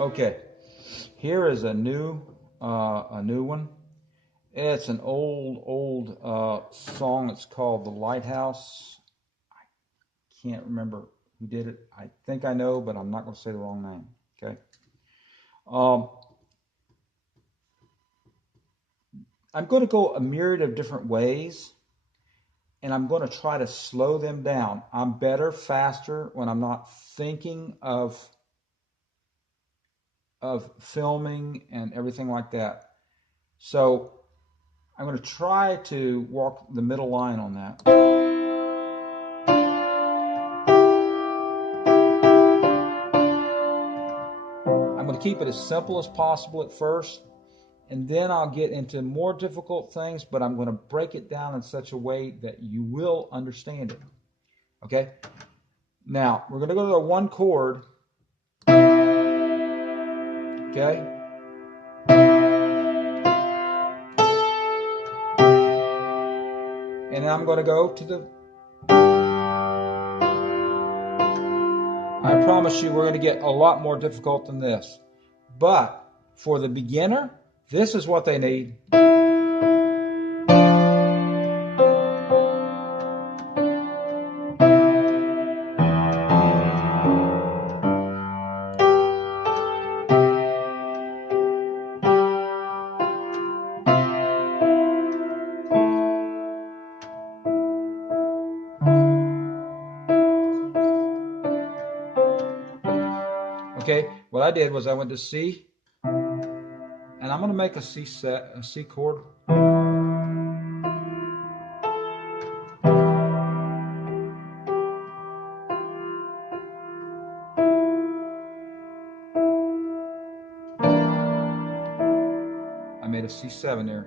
Okay, here is a new one. It's an old song. It's called "The Lighthouse." I can't remember who did it. I think I know, but I'm not going to say the wrong name. Okay. I'm going to go a myriad of different ways, and I'm going to try to slow them down. I'm better, faster when I'm not thinking of filming and everything like that. So I'm going to try to walk the middle line on that. I'm going to keep it as simple as possible at first, and then I'll get into more difficult things, but I'm going to break it down in such a way that you will understand it. Okay? Now, we're going to go to the one chord. Okay? And I'm going to go to the... I promise you we're going to get a lot more difficult than this. But for the beginner, this is what they need. Okay, what I did was I went to C, and I'm going to make a C chord. I made a C7 there.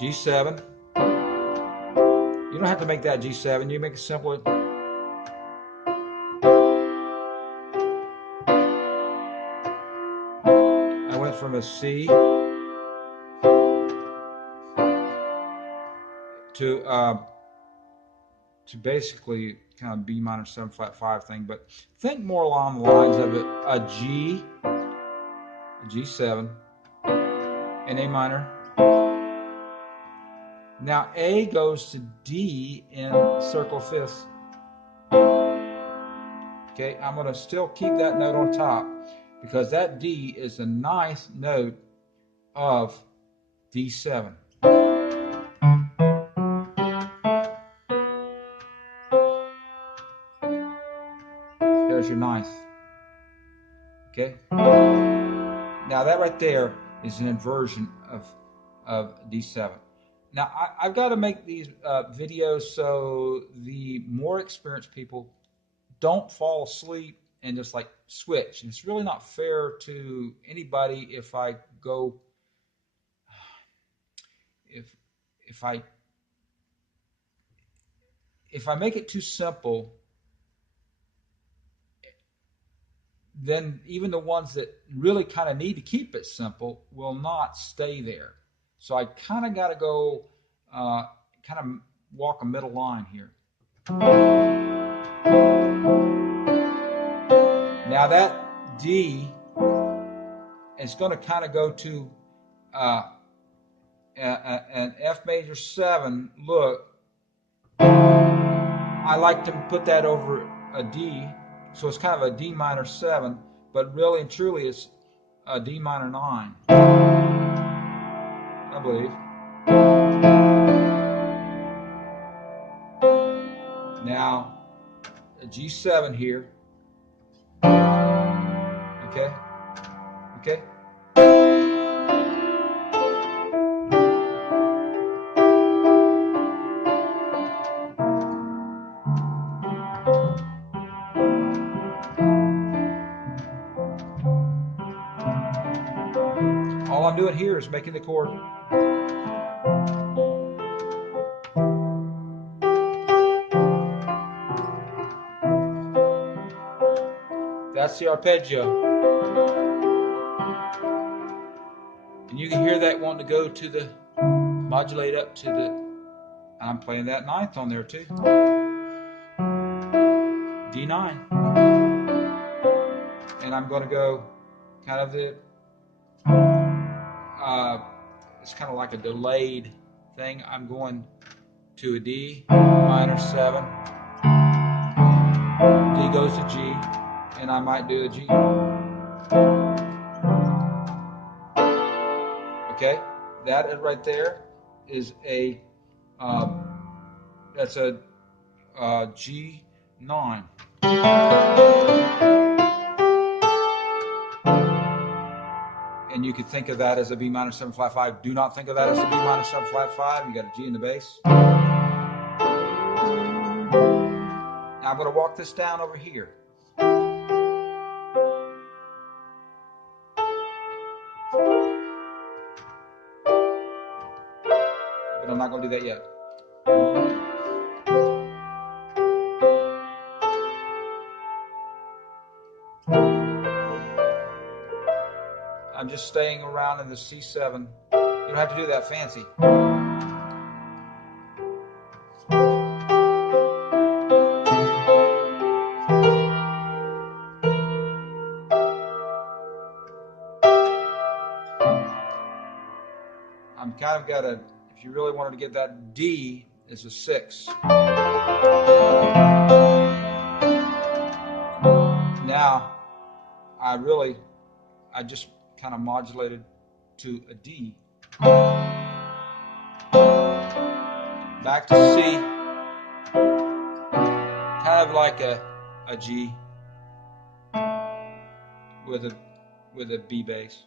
G7. You don't have to make that G7. You make it simpler. I went from a C to basically kind of B minor 7 flat 5 thing, but think more along the lines of it: a G, a G7, and A minor. Now A goes to D in circle fifths. Okay, I'm going to still keep that note on top because that D is a nice note of D7. There's your ninth. Okay. Now that right there is an inversion of D7. Now I've got to make these videos so the more experienced people don't fall asleep and just like switch. And it's really not fair to anybody if I go if I make it too simple, then even the ones that really kind of need to keep it simple will not stay there. So I kind of got to go kind of walk a middle line here. Now that D is going to kind of go to an F major 7 look. I like to put that over a D, so it's kind of a D minor 7, but really and truly it's a D minor 9, I believe. Now a G7 here. Okay. Okay. All I'm doing here is making the chord. That's the arpeggio. And you can hear that wanting to go to the, modulate up to the I'm playing that ninth on there too. D9. And I'm going to go kind of the, it's kind of like a delayed thing. I'm going to a D minor 7. D goes to G, and I might do a G. Okay, that right there is a that's a G9. And you could think of that as a B minor 7 flat 5. Do not think of that as a B minor 7 flat 5. You got a G in the bass. Now I'm going to walk this down over here. But I'm not going to do that yet. I'm just staying around in the C7. You don't have to do that fancy. I'm kind of got a, if you really wanted to get that D, is a 6. Now, I just kind of modulated to a D. Back to C. Kind of like a G with a B bass.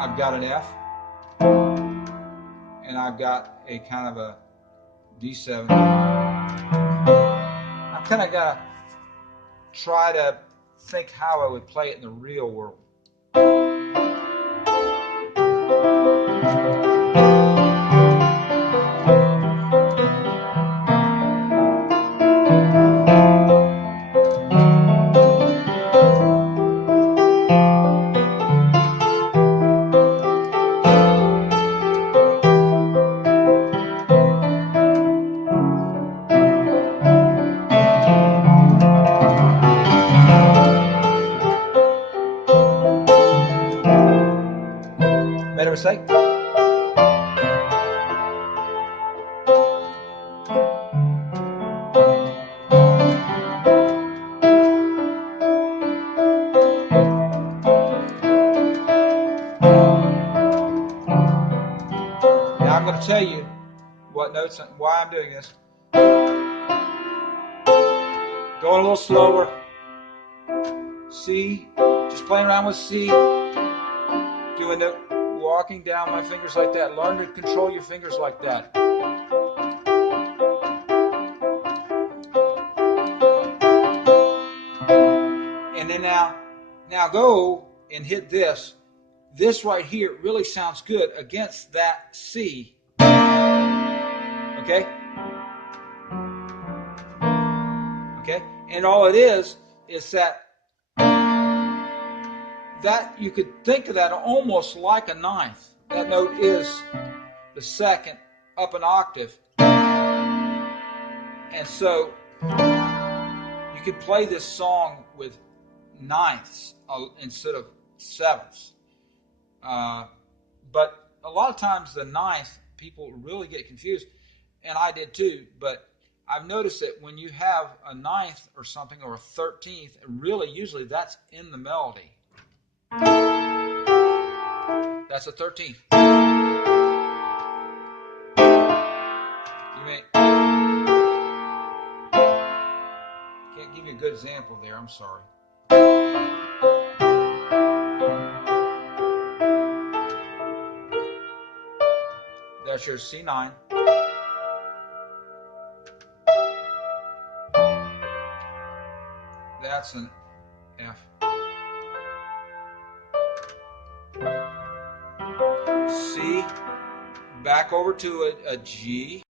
I've got an F, and I've got a kind of a D7. I've kind of got to try to think how I would play it in the real world. Made a mistake? Now I'm going to tell you what notes, why I'm doing this. Going a little slower. C, just playing around with C. Doing the walking down my fingers like that. Learn to control your fingers like that. And then now go and hit this. This right here really sounds good against that C. Okay? Okay? And all it is that you could think of that almost like a ninth. That note is the second up an octave. And so you could play this song with ninths instead of sevenths. But a lot of times the ninth, people really get confused, and I did too, but I've noticed that when you have a ninth or something or a 13th, really usually that's in the melody. That's a 13th. Can't give you a good example there, I'm sorry. That's your C9. That's an F. C, back over to a G.